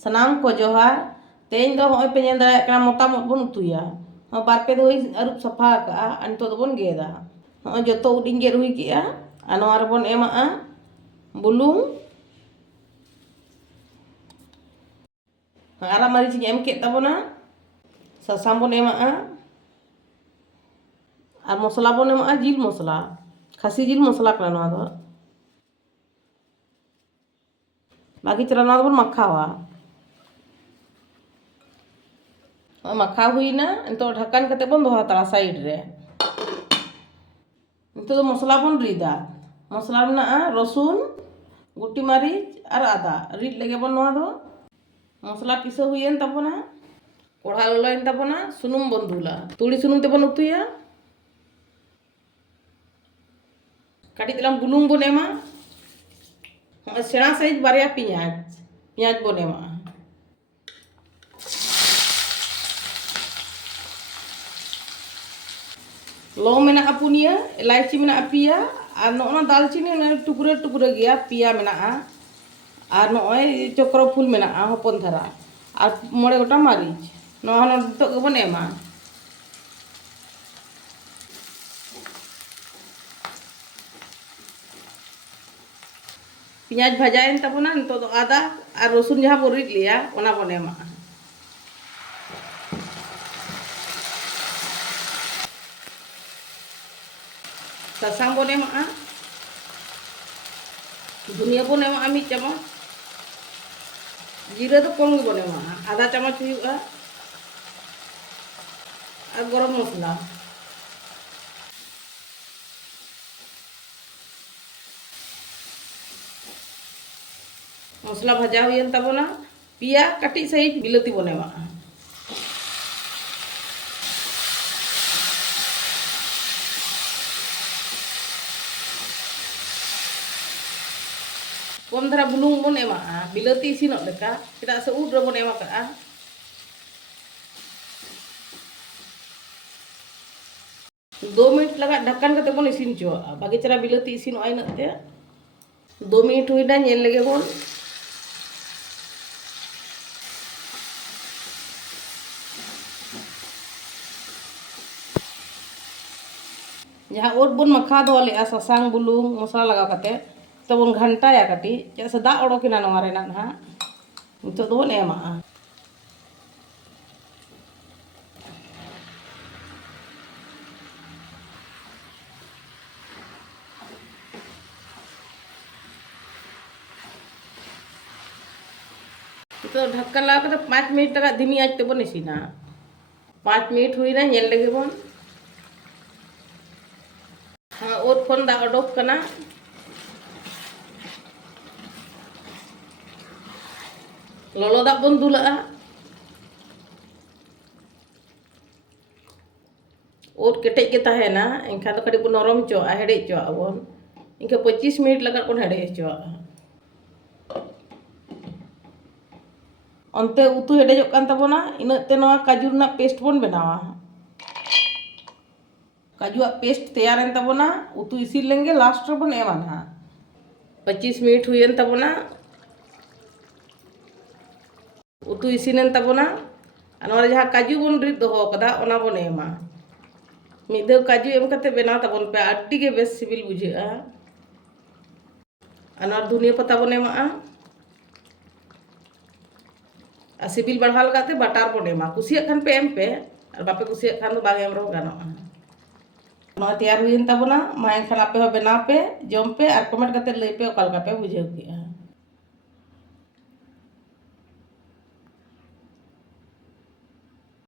Sanam ko johar. Tein do hoy pe nyenda kana motamot bon utuya. Bar pe do arup safa ka an to bon geda. Hoy joto uding ge ruhi ki a. Anwar bon ema a. Bulung. Ara mari ci em ke tabona. Sasam bon ema a. Ar mosla bon ema a jil mosla. Khasi jil mosla kana no do. Bagi cara no bon makhawa. मखा हुई ना तो ढक्कन कते बन दो तला side रे तो मसला बन रीदा मसला में रसुन गुटी मरीच और आदा रीद लगे बन दो मसला पिसा हुई तबना कोढ़ा ललाइन तबना सुनुम बन दूला तुड़ी सुनुम ते बन उतुया काटी तलाम बुलुंग बन एमा सेना साइज बारिया पियाज बन एमा लौंग मेना पुनिया इलायची मेना पिया और नोना दालचीनी टुकरे टुकरे गया पिया मेना और नॉय चक्र फूल मेना हपन धारा और मोड़े गोटा मारिच नोना तो बन एमा पियाज भाजाएन तबना तो आदा और रसुन जहाँ बोरिक लिया ओना बन एमा ससांग बन एमा धनिया बन एमा मिद चामच जीरा तो कम बन एमा आधा चामच हुआ और गरम मसला मसला भाजा हुई तबना पिया काटी सहित बिलाती बन एमा कम धारा बुलुंग बन एमा बिलाती इसिन लेका चेदा से उड रे बन एमा का 2 मिनट लगा ढक्कन कते बन इसिन चो बाकी चरा बिलाती इसिन आई नते 2 मिनट हुई ना नेल लगे बन जहाँ ओट बन मखा दो ले ससांग बुलुंग मसला लगा कते तब घंटा या कटी जैसे दा ओडोकिना नवा रेना ना नितो दो बन एमा तो ढक्कन लगा के 5 मिनट तक धीमी आंच ते बन इसिना 5 मिनट हुई ना नेल लगे बन हाँ ओट खन दा ओडोक कना लolo dak bun dula ओट केटेज के तहेना एनखा तो कड़ी बन नरम चो हेडे चो आबन इनके 25 मिनट लगा बन हेडे चो अंते उतु हेडे कान तबना इनते नवा काजू ना पेस्ट बन बनावा काजू पेस्ट तैयार एन तबना उतु इसिन लेंगे लास्ट रे बन एमा ना 25 मिनट हुई तबना उतु इसिन तबना और जहाँ काजू बन रिद दो कदा ओना बन एमा मिद काजू एम कते बना तबन पे अड्डी के बेस सिबिल बुझा और धनिया पत्ता बन एमा सिबिल बढ़ा लगाते बटार बन एमा कुसिया खान पे एम पे और बापे कुसिया खान तो बागे एम रो गानो तैयार हुई तबना मा एनखान आपे हो बना पे जम पे और कमेंट करते लई पे ओका लगा पे बुझाव के